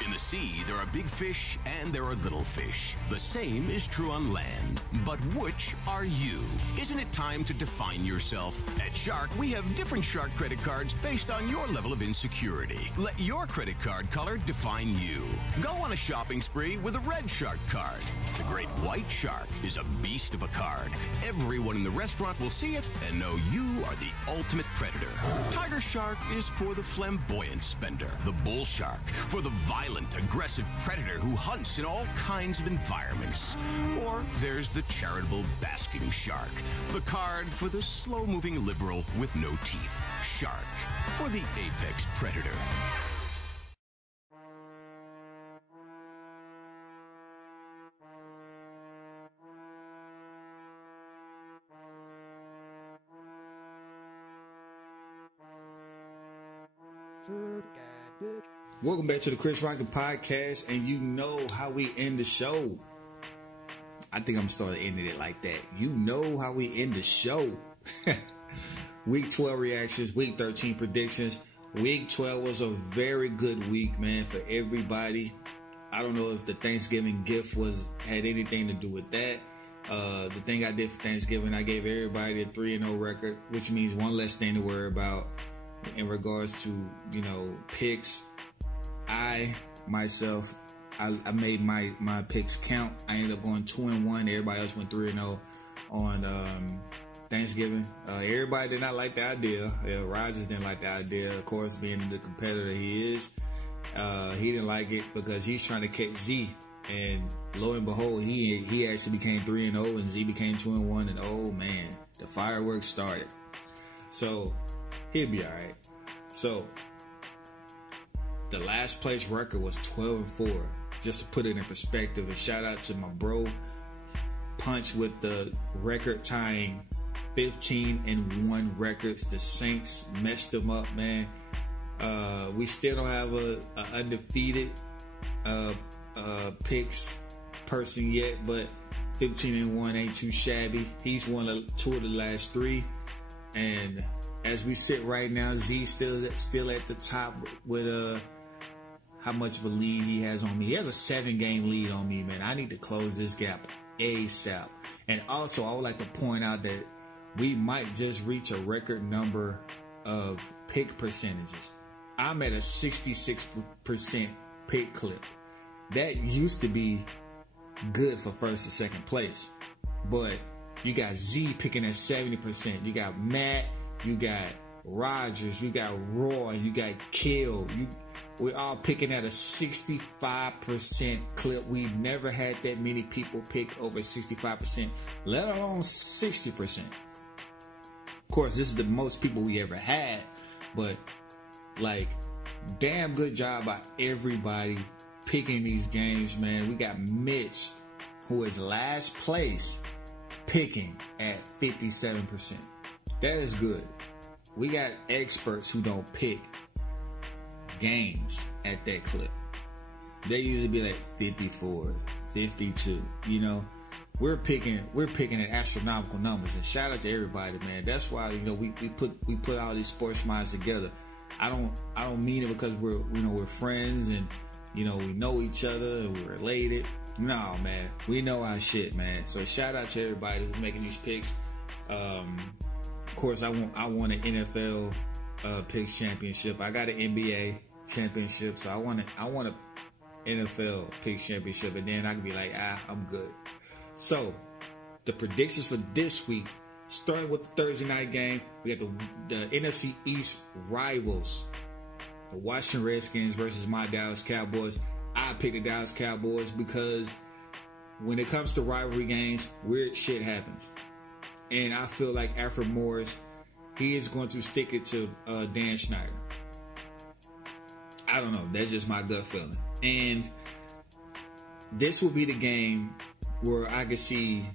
In the sea, there are big fish and there are little fish. The same is true on land. But which are you? Isn't it time to define yourself? At Shark, we have different Shark credit cards based on your level of insecurity. Let your credit card color define you. Go on a shopping spree with a red Shark card. The great white Shark is a beast of a card. Everyone in the restaurant will see it and know you are the ultimate predator. Tiger Shark is for the flamboyant spender. The Bull Shark for the violent, aggressive predator who hunts in all kinds of environments. Or there's the charitable basking shark, the card for the slow-moving liberal with no teeth. Shark for the apex predator. Welcome back to the Chris Rocket Podcast, and you know how we end the show. I think I'm starting ending it like that. You know how we end the show. Week 12 reactions, Week 13 predictions. Week 12 was a very good week, man, for everybody. I don't know if the Thanksgiving gift had anything to do with that. The thing I did for Thanksgiving, I gave everybody a 3-0 record, which means one less thing to worry about in regards to, picks. I made my picks count. I ended up going 2-1. Everybody else went 3-0 on Thanksgiving. Everybody did not like the idea. Rogers didn't like the idea. Of course, being the competitor he is, he didn't like it because he's trying to catch Z. And lo and behold, he actually became 3-0, and Z became 2-1. And oh man, the fireworks started. So he'll be all right. So the last place record was 12-4. Just to put it in perspective, a shout out to my bro Punch with the record tying 15-1 records. The Saints messed them up, man. We still don't have a undefeated picks person yet, but 15-1 ain't too shabby. He's won 2 of the last 3, and as we sit right now, Z still at the top with how much of a lead he has on me. He has a 7-game lead on me, man. I need to close this gap ASAP. And also, I would like to point out that we might just reach a record number of pick percentages. I'm at a 66% pick clip. That used to be good for first and second place. But you got Z picking at 70%. You got Matt. You got Rogers, you got Roy, you got Kill. We're all picking at a 65% clip. We've never had that many people pick over 65%, let alone 60%. Of course, this is the most people we ever had, but damn good job by everybody picking these games, man. We got Mitch, who is last place, picking at 57%. That is good. We got experts who don't pick games at that clip. They usually be like 54, 52. We're picking at astronomical numbers. And shout out to everybody, man. That's why we put all these sports minds together. I don't mean it because we're friends and we know each other and we're related. No, man. We know our shit, man. So shout out to everybody who's making these picks. Of course, I won an NFL picks championship. I got an NBA championship, so I want an NFL picks championship, and then I can be like, I'm good. So the predictions for this week, starting with the Thursday night game, we got the NFC East rivals, the Washington Redskins versus my Dallas Cowboys. I picked the Dallas Cowboys because when it comes to rivalry games, weird shit happens. And I feel like Alfred Morris, he is going to stick it to Dan Snyder. I don't know. That's just my gut feeling. And this will be the game where I could see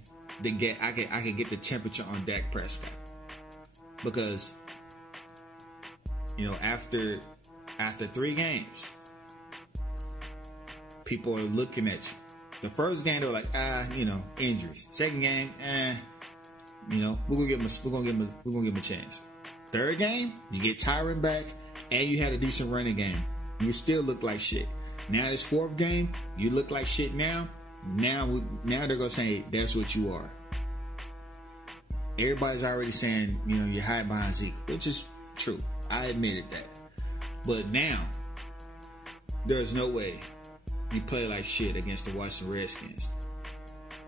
I could get the temperature on Dak Prescott, because after 3 games, people are looking at you. The first game they were like, injuries. Second game, we're gonna give him a chance. Third game, you get Tyron back, and you had a decent running game. You still look like shit. Now this 4th game, you look like shit now. Now they're gonna say that's what you are. Everybody's already saying, you're hiding behind Zeke, which is true. I admitted that. But now, there's no way you play like shit against the Washington Redskins.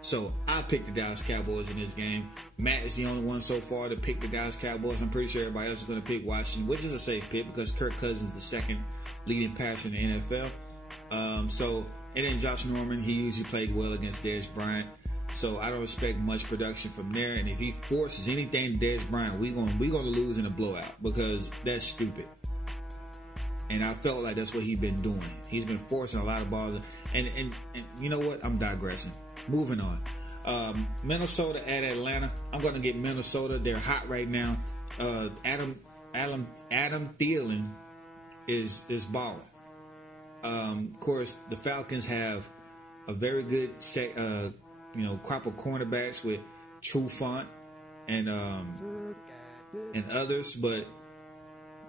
So I picked the Dallas Cowboys in this game. Matt is the only one so far to pick the Dallas Cowboys. I'm pretty sure everybody else is going to pick Washington, which is a safe pick because Kirk Cousins is the 2nd leading passer in the NFL. And then Josh Norman, he usually played well against Dez Bryant. So I don't expect much production from there. And if he forces anything to Dez Bryant, we're gonna lose in a blowout, because that's stupid. And I felt like that's what he's been doing. He's been forcing a lot of balls. And you know what? I'm digressing. Moving on. Minnesota at Atlanta. I'm going to get Minnesota. They're hot right now. Adam Thielen is balling. Of course, the Falcons have a very good crop of cornerbacks with Trufant and others, but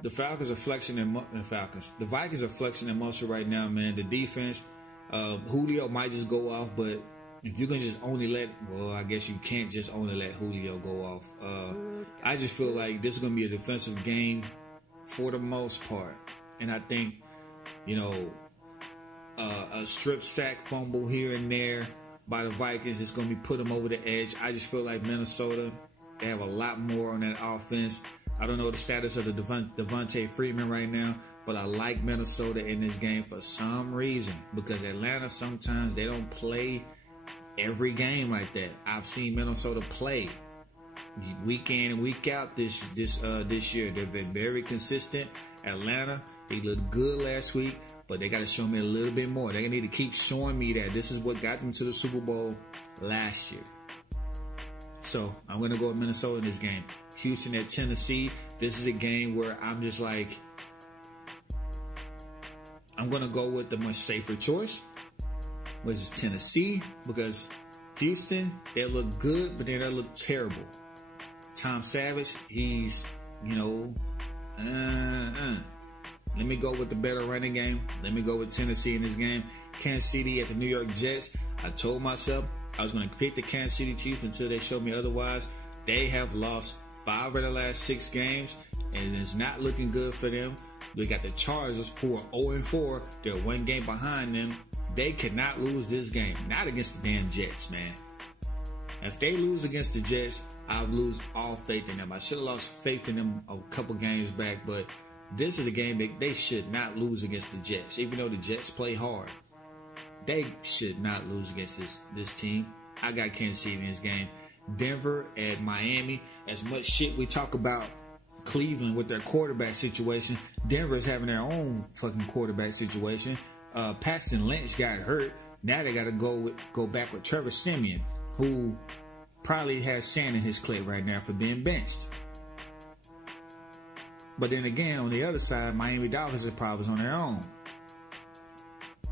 the Falcons are flexing their the Vikings are flexing their muscle right now, man. The defense, Julio might just go off, but if you can just I guess you can't just only let Julio go off. I just feel like this is going to be a defensive game for the most part, and I think a strip sack fumble here and there by the Vikings is going to be put them over the edge. I just feel like Minnesota, they have a lot more on that offense. I don't know the status of the Devontae Freeman right now, but I like Minnesota in this game for some reason, because Atlanta, sometimes they don't play every game like that. I've seen Minnesota play week in and week out this year. They've been very consistent. Atlanta, they looked good last week, but they got to show me a little bit more. They need to keep showing me that this is what got them to the Super Bowl last year. So I'm going to go with Minnesota in this game. Houston at Tennessee. This is a game where I'm just like, I'm going to go with the much safer choice, which is Tennessee, because Houston, they look good, but then they look terrible. Tom Savage, he's, Let me go with the better running game. Let me go with Tennessee in this game. Kansas City at the New York Jets. I told myself I was going to pick the Kansas City Chiefs until they showed me otherwise. They have lost 5 of the last 6 games, and it's not looking good for them. We got the Chargers, who are 0-4. They're 1 game behind them. They cannot lose this game. Not against the damn Jets, man. If they lose against the Jets, I'll lose all faith in them. I should have lost faith in them a couple games back, but this is a game that they should not lose against the Jets. Even though the Jets play hard, they should not lose against this team. I got Kansas City in this game. Denver at Miami. As much shit we talk about Cleveland with their quarterback situation, Denver is having their own fucking quarterback situation. Paxton Lynch got hurt. Now they got to go back with Trevor Siemian, who probably has sand in his clip right now for being benched. But then again, on the other side, Miami Dolphins have problems on their own.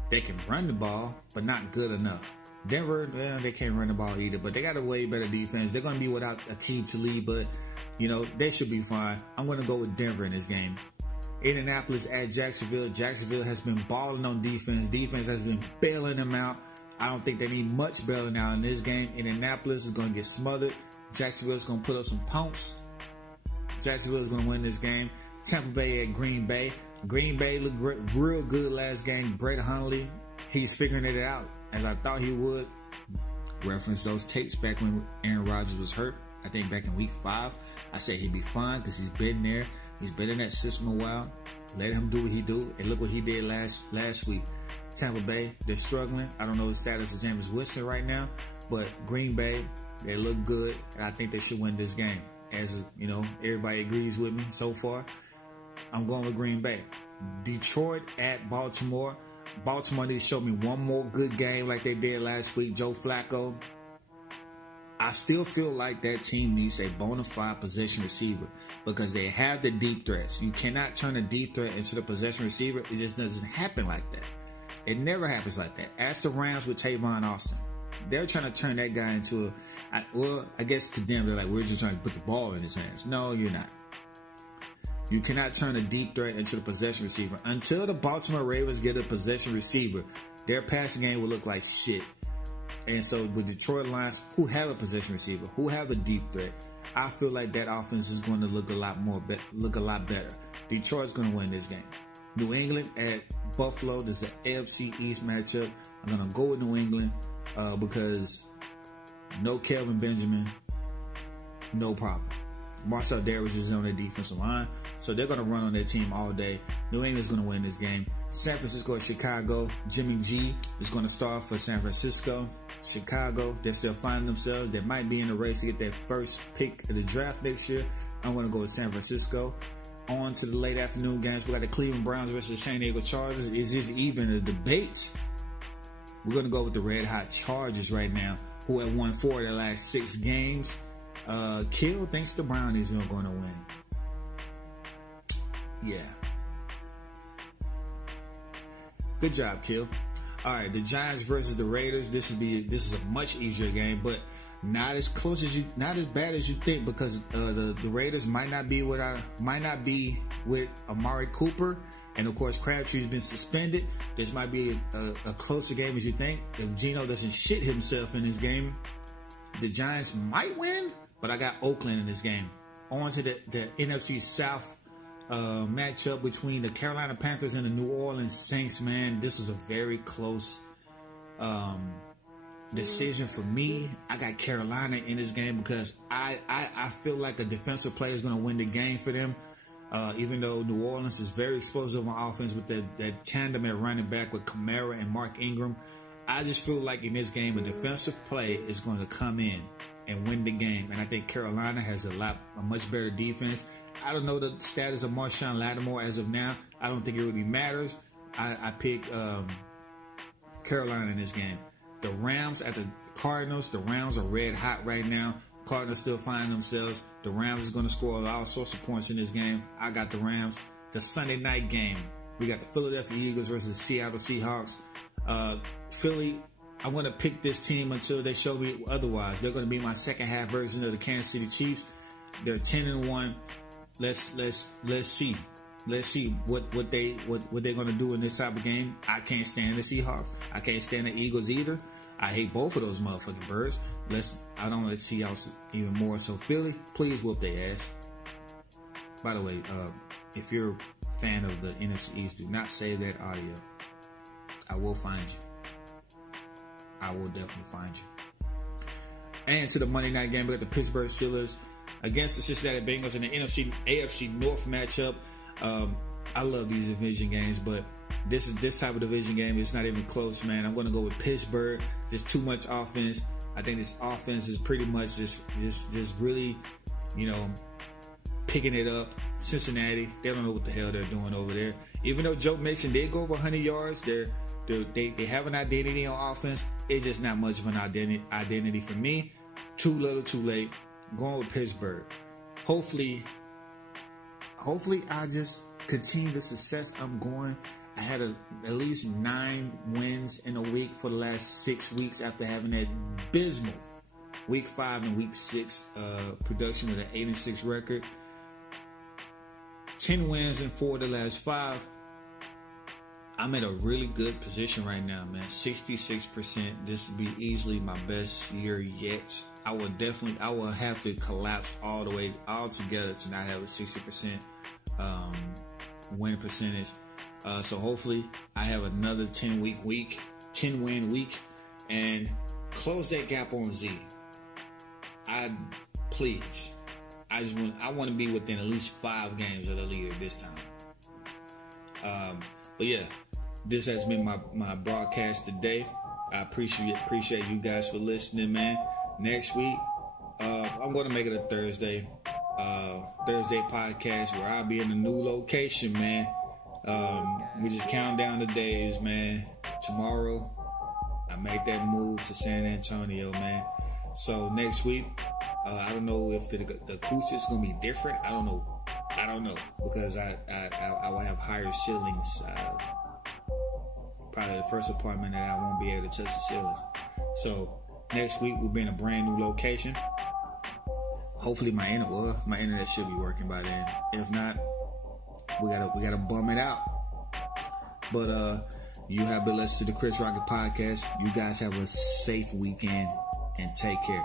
They can run the ball, but not good enough. Denver, well, they can't run the ball either, but they got a way better defense. They're going to be without a team to lead, but, they should be fine. I'm going to go with Denver in this game. Indianapolis at Jacksonville. Jacksonville has been balling on defense. Defense has been bailing them out. I don't think they need much bailing out in this game. Indianapolis is going to get smothered. Jacksonville is going to put up some punks. Jacksonville is going to win this game. Tampa Bay at Green Bay. Green Bay looked real good last game. Brett Hundley, he's figuring it out, as I thought he would. Reference those tapes back when Aaron Rodgers was hurt. I think back in week 5, I said he'd be fine because he's been there. He's been in that system a while. Let him do what he do, and look what he did last week. Tampa Bay, they're struggling. I don't know the status of Jameis Winston right now, but Green Bay, they look good, and I think they should win this game. As everybody agrees with me so far. I'm going with Green Bay. Detroit at Baltimore. Baltimore needs to show me one more good game like they did last week. Joe Flacco. I still feel like that team needs a bona fide possession receiver because they have the deep threats. You cannot turn a deep threat into the possession receiver. It just doesn't happen like that. It never happens like that. Ask the Rams with Tavon Austin. They're trying to turn that guy into I guess to them, they're like, we're just trying to put the ball in his hands. No, you're not. You cannot turn a deep threat into the possession receiver. Until the Baltimore Ravens get a possession receiver, their passing game will look like shit. And so with Detroit Lions, who have a possession receiver, who have a deep threat, I feel like that offense is going to look a lot better. Detroit's going to win this game. New England at Buffalo. This is an AFC East matchup. I'm going to go with New England because no Kelvin Benjamin, no problem. Marcel Davis is on their defensive line, so they're going to run on their team all day. New England's going to win this game. San Francisco at Chicago. Jimmy G is going to start for San Francisco. Chicago, they're still finding themselves. They might be in the race to get their first pick of the draft next year. I'm going to go with San Francisco. On to the late afternoon games. We got the Cleveland Browns versus the San Diego Chargers. Is this even a debate? We're going to go with the Red Hot Chargers right now, who have won 4 of their last 6 games. Kill thinks the Brownies are going to win. Yeah. Good job, Kill. All right, the Giants versus the Raiders. This is a much easier game, but not as bad as you think, because the Raiders might not be with Amari Cooper, and of course Crabtree's been suspended. This might be a closer game as you think. If Geno doesn't shit himself in this game, the Giants might win, but I got Oakland in this game. On to the NFC South matchup between the Carolina Panthers and the New Orleans Saints. Man, this was a very close decision for me. I got Carolina in this game because I feel like a defensive player is going to win the game for them. Even though New Orleans is very explosive on offense with that tandem at running back with Kamara and Mark Ingram, I just feel like in this game a defensive play is going to come in and win the game. And I think Carolina has a much better defense. I don't know the status of Marshawn Lattimore as of now. I don't think it really matters. I pick Carolina in this game. The Rams at the Cardinals. The Rams are red hot right now. Cardinals still finding themselves. The Rams is going to score all sorts of points in this game. I got the Rams. The Sunday night game, we got the Philadelphia Eagles versus the Seattle Seahawks. Philly, I want to pick this team until they show me otherwise. They're going to be my second half version of the Kansas City Chiefs. They're 10-1. Let's see. Let's see what they're going to do in this type of game. I can't stand the Seahawks. I can't stand the Eagles either. I hate both of those motherfucking birds. I don't let Seahawks even more. So Philly, please whoop their ass. By the way, if you're a fan of the NFC East, do not save that audio. I will find you. I will definitely find you. And to the Monday night game, we got the Pittsburgh Steelers against the Cincinnati Bengals in the AFC North matchup. I love these division games, but this type of division game, it's not even close, man. I'm going to go with Pittsburgh. Just too much offense. I think this offense is pretty much just really, picking it up. Cincinnati, they don't know what the hell they're doing over there. Even though Joe Mixon did go over 100 yards, they have an identity on offense. It's just not much of an identity for me. Too little, too late. Going with Pittsburgh. Hopefully I just continue the success I'm going. I had at least 9 wins in a week for the last 6 weeks after having that abysmal week 5 and week 6 production with an 8-6 record. 10 wins in 4 of the last 5. I'm in a really good position right now, man. 66%. This would be easily my best year yet. I will have to collapse all together to not have a 60% win percentage. So hopefully I have another 10 win week, and close that gap on Z. I want to be within at least 5 games of the leader this time. But yeah, this has been my broadcast today. I appreciate you guys for listening, man. Next week, I'm going to make it a Thursday podcast where I'll be in a new location, man. We just count down the days, man. Tomorrow, I make that move to San Antonio, man. So next week, I don't know if the cooch is gonna be different. I don't know because I will have higher ceilings. Probably the first apartment that I won't be able to touch the ceilings. So next week we'll be in a brand new location. Hopefully my internet should be working by then. If not, we gotta bum it out. But you have been listening to the Chris Rocket Podcast. You guys have a safe weekend and take care.